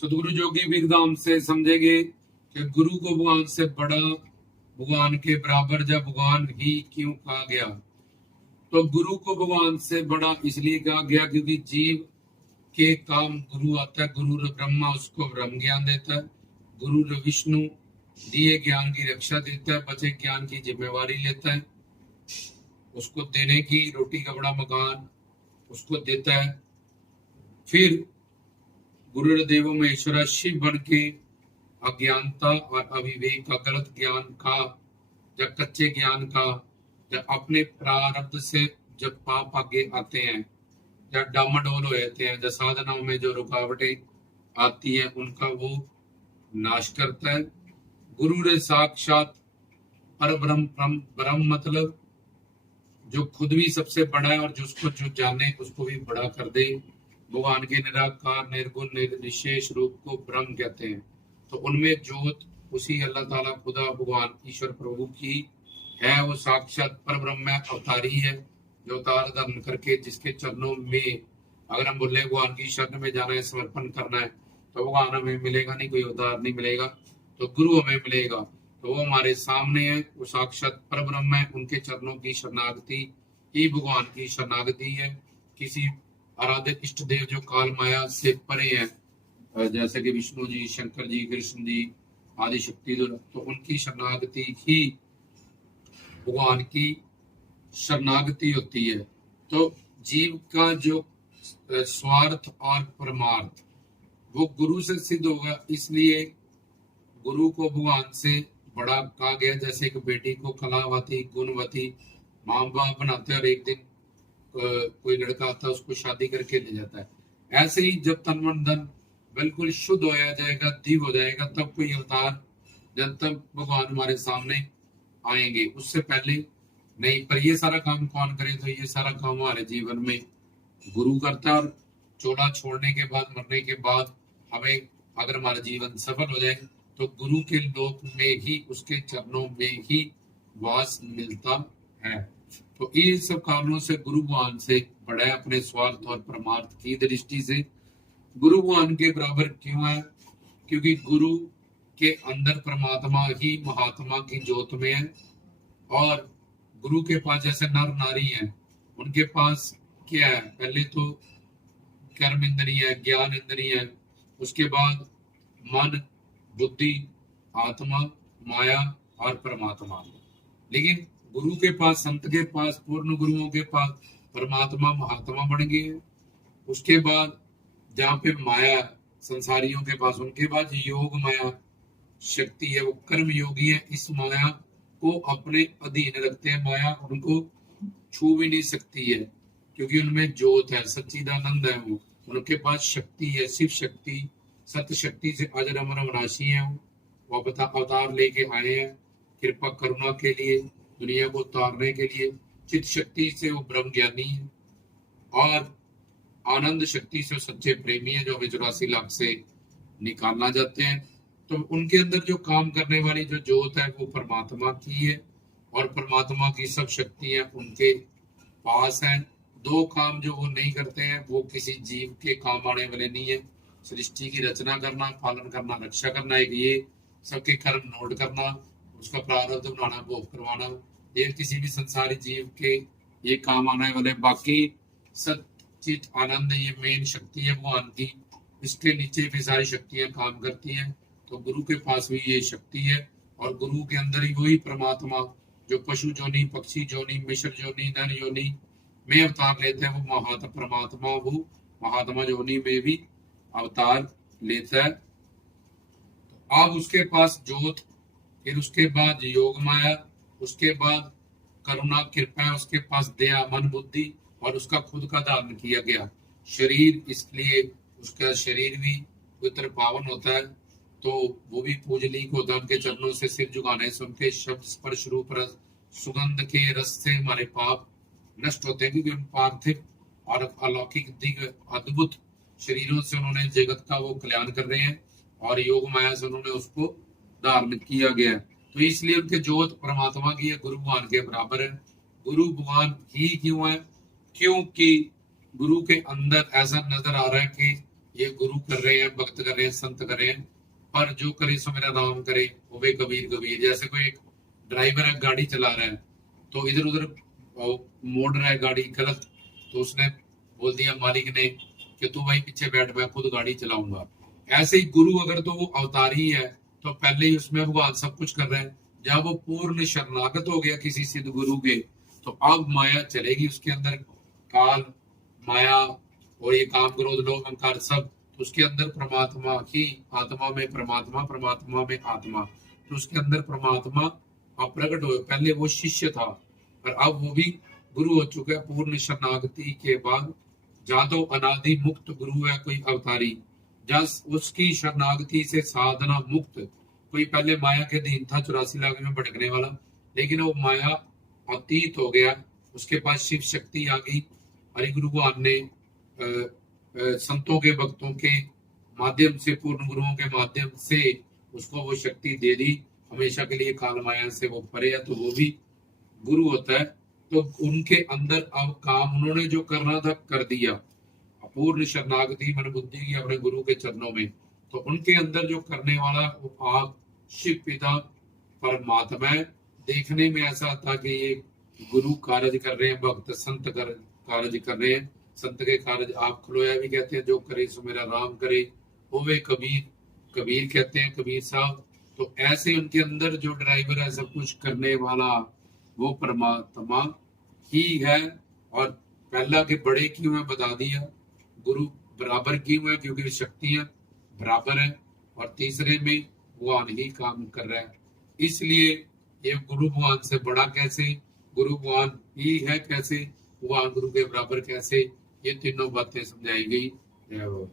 सदगुरु जोगी भी एकदम से समझेंगे कि गुरु को भगवान से बड़ा, भगवान के बराबर या भगवान ही क्यों कहा गया। तो गुरु को भगवान से बड़ा इसलिए कहा गया क्योंकि जीव के काम गुरु आता है। गुरु ब्रह्मा उसको ब्रह्म ज्ञान देता है, गुरु विष्णु दिए ज्ञान की रक्षा देता है, बचे ज्ञान की जिम्मेवारी लेता है, उसको देने की रोटी कपड़ा मकान उसको देता है। फिर गुरुदेव महेश्वर शिव बन के अज्ञानता और अविवेक का, गलत ज्ञान का या कच्चे ज्ञान का या अपने प्रारब्ध से जब पाप आगे आते हैं या डामाडोल हो जाते हैं, या साधनाओं में जो रुकावटें आती हैं उनका वो नाश करता है। गुरु ने साक्षात पर ब्रह्म मतलब जो खुद भी सबसे बड़ा है और जिसको जो जाने उसको भी बड़ा कर दे। भगवान के निराकार निर्गुण निशेष रूप को ब्रह्म कहते हैं। तो उनमें ज्योत उसी अल्लाह ताला खुदा भगवान ईश्वर प्रभु की है, वो साक्षात पर ब्रह्म अवतारी है जो अवतार धारण करके जिसके चरणों में अगर हम बोले भगवान की शरण में जाना है, समर्पण करना है, तो भगवान हमें मिलेगा नहीं, कोई अवतार नहीं मिलेगा, तो गुरु हमें मिलेगा। तो वो हमारे सामने है, वो साक्षात पर ब्रह्म है। उनके चरणों की शरणागति ही भगवान की शरणागति है। किसी आराधित इष्ट देव जो काल माया से परे हैं, जैसे कि विष्णु जी, शंकर जी, कृष्ण जी, आदि शक्ति, तो उनकी शरणागति ही भगवान की शरणागति होती है। तो जीव का जो स्वार्थ और परमार्थ वो गुरु से सिद्ध होगा, इसलिए गुरु को भगवान से बड़ा कहा गया। जैसे एक बेटी को कलावती गुणवती माँ बाप बनाते हैं और एक दिन कोई लड़का आता है उसको शादी करके ले जाता है, ऐसे ही जब तन मन धन बिल्कुल शुद्ध हो जाएगा, दिव्य हो जाएगा, तब कोई अवतार जब तक भगवान हमारे सामने आएंगे, उससे पहले नहीं। पर ये सारा काम कौन करे, तो ये सारा काम हमारे जीवन में गुरु करता है। और चोला छोड़ने के बाद, मरने के बाद हमें अगर हमारा जीवन सफल हो जाए तो गुरु के लोक में ही, उसके चरणों में ही वास मिलता है। तो इन सब कारणों से गुरु भगवान से बड़ा है अपने स्वार्थ और परमार्थ की दृष्टि से। गुरु भगवान के बराबर क्यों है? क्योंकि गुरु के अंदर परमात्मा ही महात्मा की ज्योत में है। और गुरु के पास जैसे नर नारी हैं, उनके पास क्या है? पहले तो कर्म इंद्रिय है, ज्ञान इंद्रिय है, उसके बाद मन, बुद्धि, आत्मा, माया और परमात्मा। लेकिन गुरु के पास, संत के पास, पूर्ण गुरुओं के पास परमात्मा महात्मा बन गए हैं। उसके बाद जहाँ पे माया संसारियों के पास, उनके पास योग माया शक्ति है, वो कर्म योगी है। इस माया को अपने अधीन रखते हैं। माया उनको छू भी नहीं सकती है क्योंकि उनमें ज्योत है, सच्चिदानंद है। वो उनके पास शक्ति है, शिव शक्ति, सत्य शक्ति से अजर अमर अविनाशी है। वो अवतार लेके आए हैं कृपा करुणा के लिए, दुनिया को उतारने के लिए। चित शक्ति से वो ब्रह्म ज्ञानी है और आनंद शक्ति से सच्चे प्रेमी है, जो हमें 84 लाख से निकालना चाहते हैं। तो उनके अंदर जो काम करने वाली जो ज्योत है वो परमात्मा की है और परमात्मा की सब शक्तियां उनके पास हैं। दो काम जो वो नहीं करते हैं वो किसी जीव के काम आने वाले नहीं है। सृष्टि की रचना करना, पालन करना, रक्षा करना, एक ये सबके कर्म नोट करना, उसका प्रारब्ध बनाना, भोग करवाना, ये किसी भी संसारी जीव के ये काम आने वाले। बाकी सचित आनंद ये मेन शक्ति है भगवान की, इसके नीचे भी सारी शक्तियां काम करती हैं। तो गुरु के पास भी ये शक्ति है और गुरु के अंदर ही वही परमात्मा जो पशु जोनी, पक्षी जोनी, मिश्र जोनी, नर योनि में अवतार लेते हैं, वो महात्मा परमात्मा, वो महात्मा जोनी में भी अवतार लेता है। तो अब उसके पास ज्योत, फिर उसके बाद योग माया, उसके बाद करुणा कृपा है, उसके पास दया, मन, बुद्धि और उसका खुद का धारण किया गया शरीर। इसलिए उसका शरीर भी पवित्र पावन होता है। तो वो भी पूजनीय होता है। उनके चरणों से सिर झुकाने से, उनके शब्द स्पर्श रूप रस सुगंध के रस से हमारे पाप नष्ट होते हैं, क्योंकि उन पार्थिव और अलौकिक दिव्य अद्भुत शरीरों से उन्होंने जगत का वो कल्याण कर रहे हैं और योग माया से उन्होंने उसको धारण किया गया। तो इसलिए उनके ज्योत परमात्मा की है, गुरु भगवान के बराबर है। गुरु भगवान ही क्यों है? क्योंकि गुरु के अंदर ऐसा नजर आ रहा है कि ये गुरु कर रहे हैं, भक्त कर रहे हैं, संत कर रहे हैं, पर जो करे सो मेरा नाम करे वो वे कबीर कबीर। जैसे कोई एक ड्राइवर है, गाड़ी चला रहा है, तो इधर उधर मोड़ रहा है गाड़ी गलत, तो उसने बोल दिया मालिक ने कि तू भाई पीछे बैठ, मैं खुद गाड़ी चलाऊंगा। ऐसे ही गुरु अगर तो वो अवतारी है, तो पहले ही उसमें भगवान सब कुछ कर रहे हैं। जब वो पूर्ण शरणागत हो गया किसी सिद्ध गुरु के, तो अब माया चलेगी उसके अंदर, काल माया और ये काम क्रोध लोभ अहंकार सब, तो उसके अंदर परमात्मा की, आत्मा में परमात्मा, परमात्मा में आत्मा, तो उसके अंदर परमात्मा अब प्रकट हो। पहले वो शिष्य था, पर अब वो भी गुरु हो चुका है पूर्ण शरणागति के बाद। जहाँ तो अनादि मुक्त गुरु है कोई अवतारी, जस उसकी शरणागति से साधना मुक्त, कोई पहले माया के अधीन था 84 लाख में भटकने वाला, लेकिन वो माया अतीत हो गया, उसके पास शिव शक्ति आ गई। हरि गुरु भगवान ने संतों के भक्तों के माध्यम से, पूर्ण गुरुओं के माध्यम से उसको वो शक्ति दे दी, हमेशा के लिए काल माया से वो परे है, तो वो भी गुरु होता है। तो उनके अंदर अब काम उन्होंने जो करना था कर दिया, पूर्ण शरणागति मन बुद्धि की अपने गुरु के चरणों में, तो उनके अंदर जो करने वाला वो आप शिव पिता परमात्मा है। देखने में ऐसा था कि ये गुरु कार्य कर रहे हैं, भक्त संत कार्य कर रहे हैं। संत के कार्य आप खलोया भी कहते हैं, जो करे सो मेरा राम करे वो वे कबीर कबीर कहते हैं कबीर साहब। तो ऐसे उनके अंदर जो ड्राइवर है, सब कुछ करने वाला वो परमात्मा ही है। और पहला के बड़े क्यों है बता दिया, गुरु बराबर क्यों है, क्योंकि शक्तियां बराबर है, और तीसरे में भगवान ही काम कर रहा है। इसलिए ये गुरु भगवान से बड़ा कैसे, गुरु भगवान ही है कैसे, भगवान गुरु के बराबर कैसे, ये तीनों बातें समझाई गई। जय हो।